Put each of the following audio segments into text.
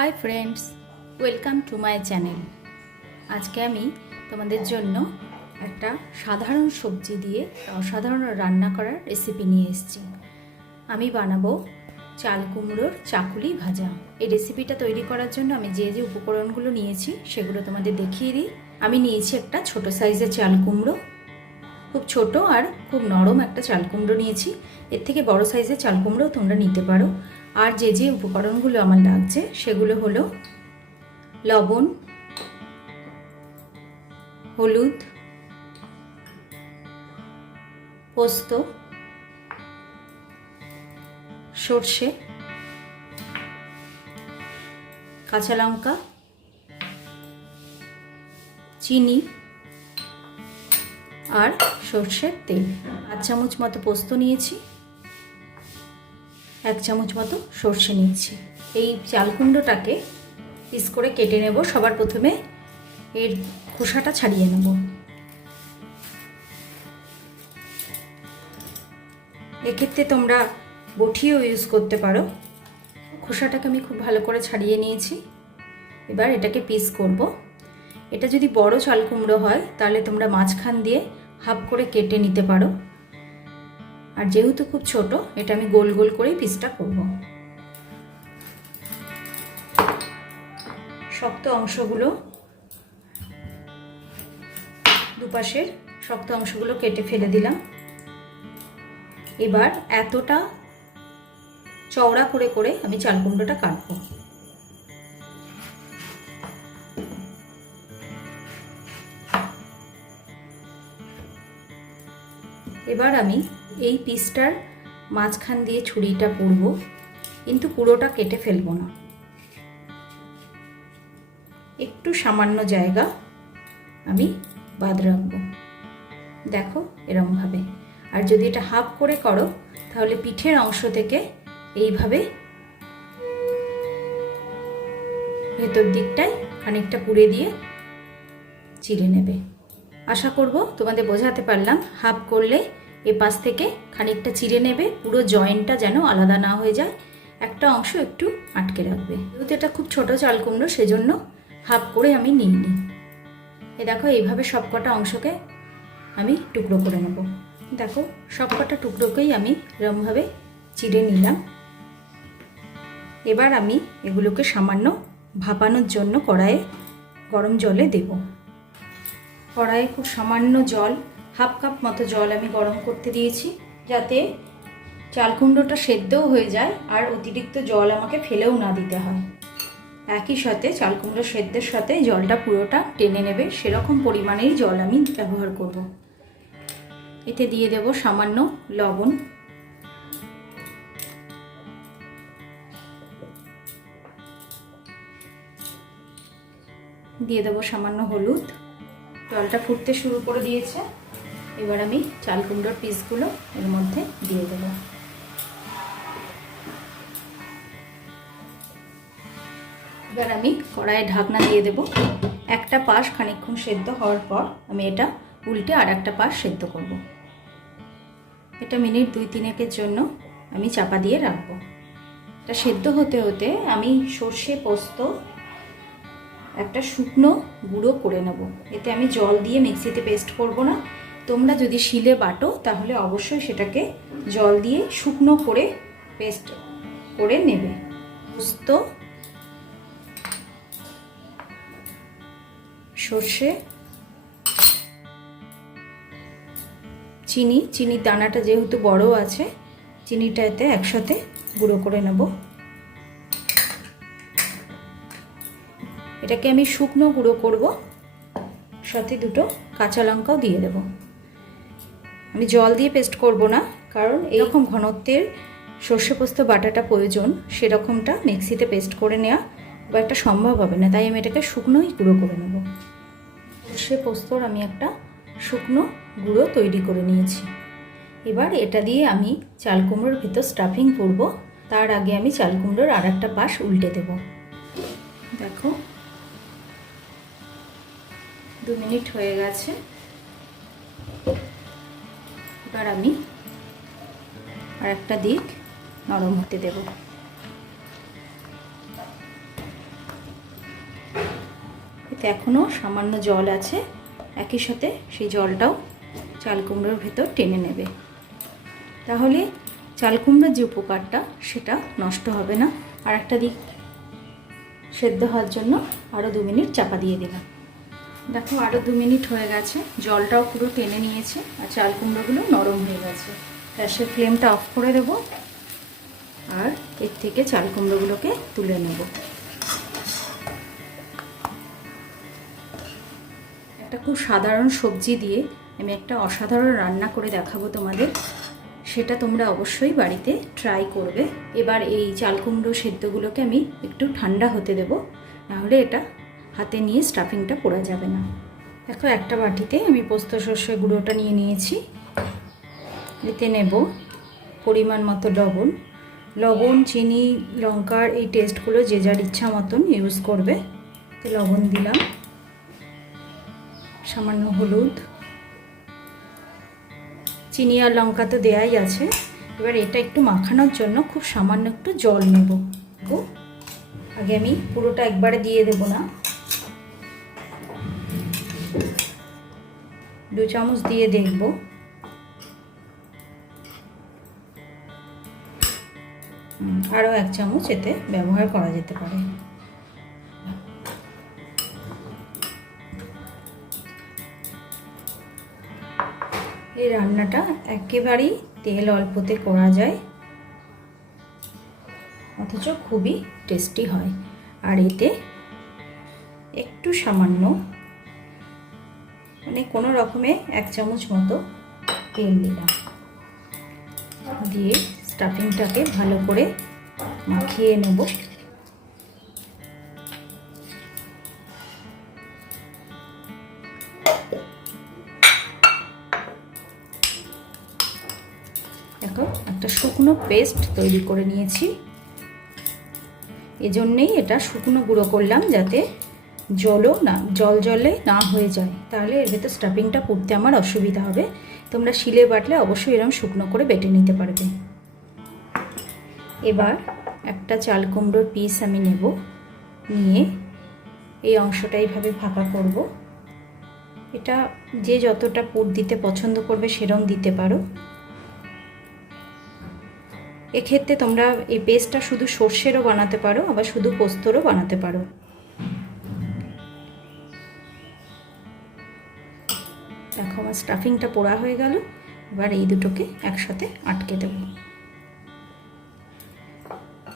Hi friends, welcome to my channel. আজকে আমি তোমাদের জন্য একটা সাধারণ সবজি দিয়ে অসাধারণ রান্না করার রেসিপি নিয়ে এসেছি। আমি বানাবো চাল কুমড়োর চাকুলি ভাজা। এই রেসিপিটা তৈরি করার জন্য আমি যে যে উপকরণগুলো নিয়েছি সেগুলো তোমাদের দেখিয়ে দিই। আমি নিয়েছি একটা ছোট সাইজের চাল কুমড়ো, খুব ছোট আর খুব নরম একটা চাল কুমড়ো নিয়েছি। এর থেকে বড় সাইজের চাল কুমড়ো তোমরা নিতে পারো। আর যে যে উপকরণগুলো আমার লাগছে সেগুলো হলো লবণ, হলুদ, পোস্ত, সর্ষে, কাঁচা লঙ্কা, চিনি আর সর্ষের তেল। 5 চামচ মতো পোস্ত নিয়েছি, 1 চামচ মতো সর্ষে নিয়েছি। এই চাল কুমড়োটাকে পিস করে কেটে নেব। সবার প্রথমে এর খোসাটা ছাড়িয়ে নেব। এক্ষেত্রে তোমরা বটিও ইউজ করতে পারো। খোসাটাকে আমি খুব ভালো করে ছাড়িয়ে নিয়েছি। এবার এটাকে পিস করব। এটা যদি বড় চাল কুমড়ো হয় তাহলে তোমরা মাঝখান দিয়ে হাফ করে কেটে নিতে পারো। আর যেহেতু খুব ছোট, এটা আমি গোল গোল করেই পিসটা করব। শক্ত অংশগুলো, দুপাশের শক্ত অংশগুলো কেটে ফেলে দিলাম। এবার এতটা চওড়া করে করে আমি চাল কুমড়োটা কাটবো। এবার আমি এই পিসটার মাঝখান দিয়ে ছুরিটা পুরব, কিন্তু পুরোটা কেটে ফেলবো না। একটু সামান্য জায়গা আমি বাদ রাখবো, দেখো এরমভাবে। আর যদি এটা হাফ করে করো তাহলে পিঠের অংশ থেকে এইভাবে ভেতর দিকটায় খানিকটা পুড়ে দিয়ে চিড়ে নেবে। আশা করব তোমাদের বোঝাতে পারলাম। হাফ করলে এ পাশ থেকে খানিকটা চিড়ে নেবে, পুরো জয়েন্টটা যেন আলাদা না হয়ে যায়। একটা অংশ একটু আটকে রাখবে। যেহেতু এটা খুব ছোট চাল কুমড়ো, সেজন্য হাফ করে আমি নিইনি। এ দেখো এইভাবে সবকটা অংশকে আমি টুকরো করে নেব। দেখো সবকটা টুকরোকেই আমি এরমভাবে চিড়ে নিলাম। এবার আমি এগুলোকে সামান্য ভাপানোর জন্য কড়াইয়ে গরম জলে দেব। কড়াইয়ে খুব সামান্য জল, হাফ কাপ মতো জল আমি গরম করতে দিয়েছি, যাতে চাল কুমড়োটা সেদ্ধও হয়ে যায় আর অতিরিক্ত জল আমাকে ফেলেও না দিতে হয়। একই সাথে চাল কুমড়ো সেদ্ধের সাথে জলটা পুরোটা টেনে নেবে, সেরকম পরিমাণেই জল আমি ব্যবহার করব। এতে দিয়ে দেব সামান্য লবণ, দিয়ে দেব সামান্য হলুদ। জলটা ফুটতে শুরু করে দিয়েছে। এবার আমি চাল কুমড়োর পিসগুলো এর মধ্যে দিয়ে দেব। এবার আমি কড়াইয়ে ঢাকনা দিয়ে দেব। একটা পাশ খানিকক্ষণ সেদ্ধ হওয়ার পর আমি এটা উল্টে আর একটা পাশ সেদ্ধ করব। এটা মিনিট 2-3 জন্য আমি চাপা দিয়ে রাখবো। এটা সেদ্ধ হতে হতে আমি সর্ষে পোস্ত একটা শুকনো গুঁড়ো করে নেব। এতে আমি জল দিয়ে মিক্সিতে পেস্ট করব না। তোমরা যদি শিলে বাটো তাহলে অবশ্যই সেটাকে জল দিয়ে শুকনো করে পেস্ট করে নেবে। পোস্ত, সর্ষে, চিনির দানাটা যেহেতু বড় আছে, চিনিটা এতে একসাথে গুঁড়ো করে নেব। এটাকে আমি শুকনো গুঁড়ো করব, সাথে 2টো কাঁচা লঙ্কাও দিয়ে দেব। আমি জল দিয়ে পেস্ট করব না, কারণ এরকম ঘনত্বের সর্ষে পোস্ত বাটাটা প্রয়োজন, সেরকমটা মিক্সিতে পেস্ট করে নেওয়া খুব একটা সম্ভব হবে না। তাই আমি এটাকে শুকনোই গুঁড়ো করে নেব। সর্ষে পোস্তর আমি একটা শুকনো গুঁড়ো তৈরি করে নিয়েছি। এবার এটা দিয়ে আমি চাল কুমড়োর ভেতর স্টাফিং করব। তার আগে আমি চাল কুমড়োর আর একটা পাশ উল্টে দেব। দেখো 2 মিনিট হয়ে গেছে। এবার আমি আর একটা দিক নরম হতে দেব। এতে এখনও সামান্য জল আছে, একই সাথে সেই জলটাও চাল কুমড়োর ভেতর টেনে নেবে। তাহলে চাল কুমড়োর যে উপকারটা সেটা নষ্ট হবে না। আর একটা দিক সেদ্ধ হওয়ার জন্য আরও 2 মিনিট চাপা দিয়ে দিলাম। দেখো আরও 2 মিনিট হয়ে গেছে, জলটাও পুরো টেনে নিয়েছে আর চাল কুমড়োগুলো নরম হয়ে গেছে। গ্যাসের ফ্লেমটা অফ করে দেবো আর এর থেকে চাল কুমড়োগুলোকে তুলে নেব। একটা খুব সাধারণ সবজি দিয়ে আমি একটা অসাধারণ রান্না করে দেখাবো তোমাদের, সেটা তোমরা অবশ্যই বাড়িতে ট্রাই করবে। এবার এই চাল কুমড়ো সেদ্ধগুলোকে আমি একটু ঠান্ডা হতে দেবো, নাহলে এটা হাতে নিয়ে স্টাফিংটা পোড়া যাবে না। দেখো একটা বাটিতে আমি পোস্ত সর্ষে গুঁড়োটা নিয়ে নিয়েছি। এতে নেব পরিমাণ মতো লবণ, চিনি, লঙ্কার এই টেস্টগুলো যে যার ইচ্ছা মতন ইউজ করবে। তো লবণ দিলাম, সামান্য হলুদ, চিনি আর লঙ্কা তো দেয়াই আছে। এবার এটা একটু মাখানোর জন্য খুব সামান্য একটু জল নেব। আগে আমি পুরোটা একবারে দিয়ে দেব না, 2 চামচ দিয়ে দেখব। আরও 1 চামচ এতে ব্যবহার করা যেতে পারে। এই রান্নাটা একেবারেই তেল অল্পতে করা যায়, অথচ খুবই টেস্টি হয়। আর এতে একটু সামান্য মানে কোনো রকমে 1 চামচ মতো তেল দিলাম, দিয়ে স্টাফিংটাকে ভালো করে মাখিয়ে নেব। দেখো একটা শুকনো পেস্ট তৈরি করে নিয়েছি। এজন্যই এটা শুকনো গুঁড়ো করলাম, যাতে জলে না হয়ে যায়, তাহলে এর ভেতর স্টাফিংটা পুড়তে আমার অসুবিধা হবে। তোমরা শিলে বাটলে অবশ্যই এরকম শুকনো করে বেটে নিতে পারবে। এবার একটা চাল কুমড়োর পিস আমি নেব, নিয়ে এই অংশটা এইভাবে ফাঁকা করব। এটা যে যতটা পুর দিতে পছন্দ করবে সেরকম দিতে পারো। এক্ষেত্রে তোমরা এই পেস্টটা শুধু সর্ষেরও বানাতে পারো, আবার শুধু পোস্তরও বানাতে পারো। দেখো আমার স্টাফিংটা পোড়া হয়ে গেল। এবার এই দুটোকে একসাথে আটকে দেব।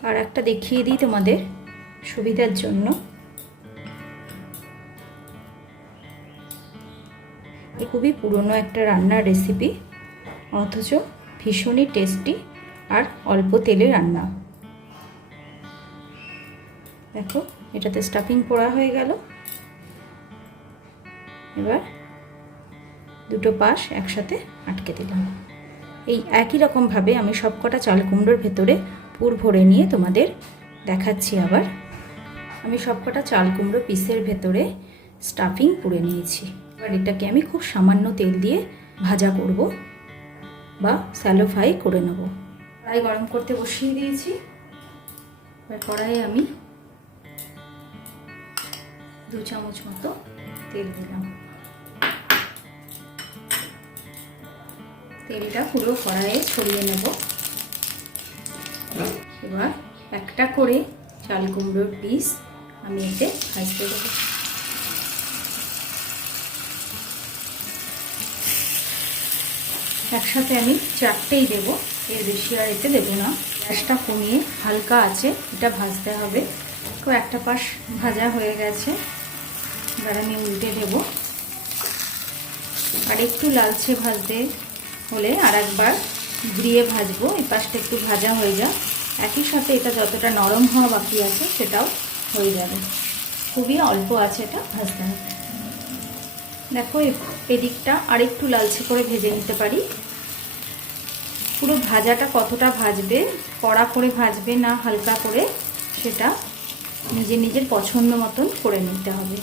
আর একটা দেখিয়ে দিই তোমাদের সুবিধার জন্য। খুবই পুরনো একটা রান্নার রেসিপি, অথচ ভীষণই টেস্টি আর অল্প তেলে রান্না। দেখো এটাতে স্টাফিং পোড়া হয়ে গেল। এবার দুটো পাশ একসাথে আটকে দিলাম। এই একই রকমভাবে আমি সবকটা চাল কুমড়োর ভেতরে পুর ভরে নিয়ে তোমাদের দেখাচ্ছি। আবার আমি সবকটা চাল কুমড়ো পিসের ভেতরে স্টাফিং পুরে নিয়েছি। এবার এটাকে আমি খুব সামান্য তেল দিয়ে ভাজা করব বা স্যালো ফ্রাই করে নেব। কড়াই গরম করতে বসিয়ে দিয়েছি। এবার কড়াইয়ে আমি 2 চামচ মতো তেল দিলাম। তেলটা পুরো কড়াইয়ে ছড়িয়ে নেব। এবার একটা করে চাল কুমড়োর পিস আমি এতে ভাজতে দেবো। একসাথে আমি 4টেই দেবো, এর বেশি আর এতে দেবো না। গ্যাসটা কমিয়ে হালকা আছে এটা ভাজতে হবে। তো একটা পাশ ভাজা হয়ে গেছে, এবার আমি উল্টে দেবো। আর একটু লালচে ভাজতে হলে আর একবার ঘুরিয়ে ভাজবো। এই পাশটা একটু ভাজা হয়ে যায়, একই সাথে এটা যতটা নরম হওয়া বাকি আছে সেটাও হয়ে যাবে। খুবই অল্প আছে এটা ভাজতে হবে। দেখো এদিকটা আর একটু লালচে করে ভেজে নিতে পারি। পুরো ভাজাটা কতটা ভাজবে, কড়া করে ভাজবে না হালকা করে, সেটা নিজের পছন্দ মতন করে নিতে হবে।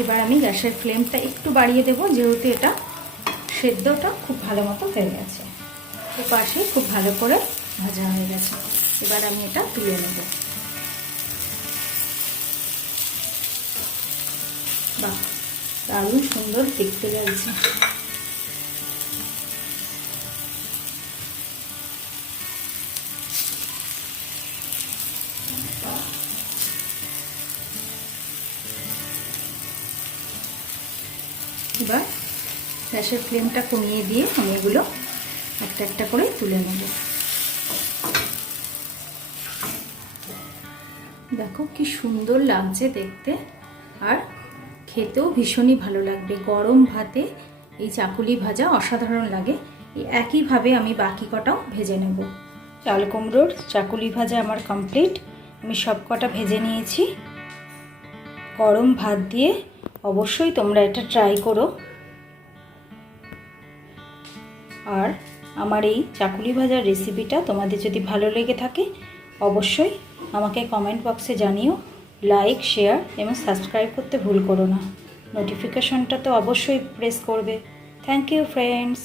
এবার আমি গ্যাসের ফ্লেমটা একটু বাড়িয়ে দেবো, যেহেতু এটা সেদ্ধটা খুব ভালো মতো হয়ে গেছে। পাশে খুব ভালো করে ভাজা হয়ে গেছে। এবার আমি এটা তুলে নেব। বাহ, দারুণ সুন্দর দেখতে লাগছে। এবার গ্যাসের ফ্লেমটা কমিয়ে দিয়ে আমি এগুলো একটা একটা করে তুলে নেব। দেখো কি সুন্দর লাগছে দেখতে, আর খেতেও ভীষণই ভালো লাগবে। গরম ভাতে এই চাকুলি ভাজা অসাধারণ লাগে। এই একইভাবে আমি বাকি কটাও ভেজে নেব। চাল কুমড়োর চাকুলি ভাজা আমার কমপ্লিট। আমি সব কটা ভেজে নিয়েছি। গরম ভাত দিয়ে অবশ্যই তোমরা এটা ট্রাই করো। আর আমার এই চাকুলি ভাজার রেসিপিটা তোমাদের যদি ভালো লেগে থাকে অবশ্যই আমাকে কমেন্ট বক্সে জানিও। লাইক, শেয়ার এবং সাবস্ক্রাইব করতে ভুল করো না। নোটিফিকেশনটা তো অবশ্যই প্রেস করবে। Thank you friends.